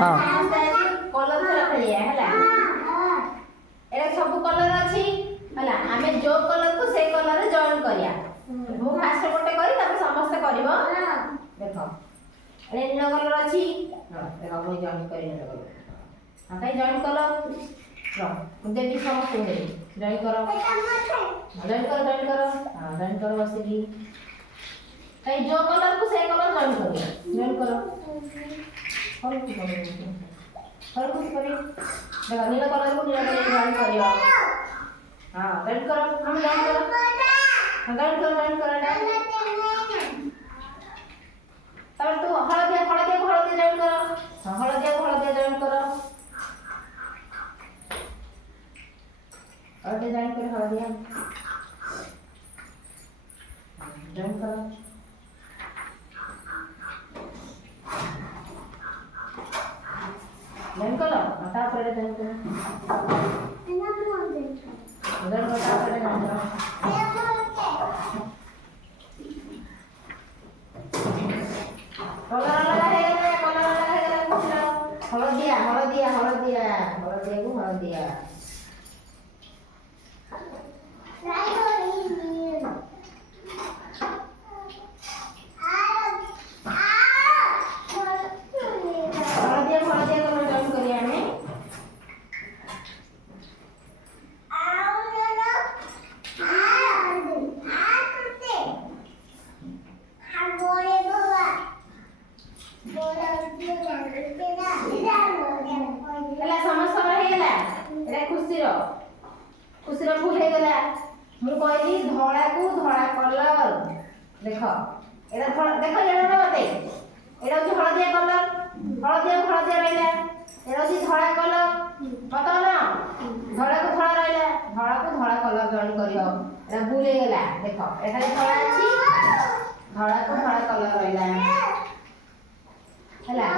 हाँ कलर थोड़ा खेलिया है एरा सब कलर अच्छी है आमे जो कलर को से कलर जॉइन करिया मु फास्ट गोटे करी तब समस्त करबो देखो ए नीला कलर अच्छी देखो मु जॉइन करी नीला कलर हां कई जॉइन करो रो देवी समस्त दे जॉइन करो हां जॉइन करो बस की कई जो कलर को से कलर जॉइन करो और कुछ करी देखो नीला कलर को नीला कलर जॉइन करियो हां जॉइन करो हम जॉइन करो हां जॉइन करो तब तू हळदिया जॉइन करो हां हळदिया जॉइन करो और डिजाइन कर हळदिया जॉइन करो जॉइन करो आता पर जॉइन करो उधर बता पर जॉइन करो कलर लगा हळदिया को हळदिया खुशी फुल हो गला मु कहली धड़ा को धड़ा कलर देख एटा देख एटा बते एटा हो हळदिया कलर हळदिया रहला एटा हो धड़ा कलर बता ना धड़ा को धड़ा कलर जॉइन करियो एटा भूल हो गला देख एटा धड़ा अछि धड़ा को धड़ा कलर रहला हला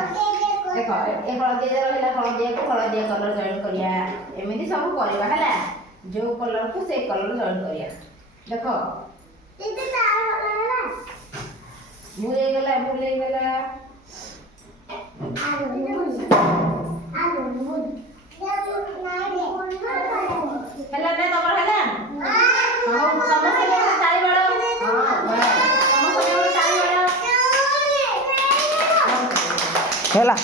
देख ए हळदिया रहला हळदिया को हळदिया कलर जॉइन करिया एमिति सब करबा हला जो कलर को से कलर जॉइन करिया देखो इते तार होला भूले गेला हेला ने तमर हेला हां समस्त के ताली बड़ा हां समस्त के ताली बड़ा हेला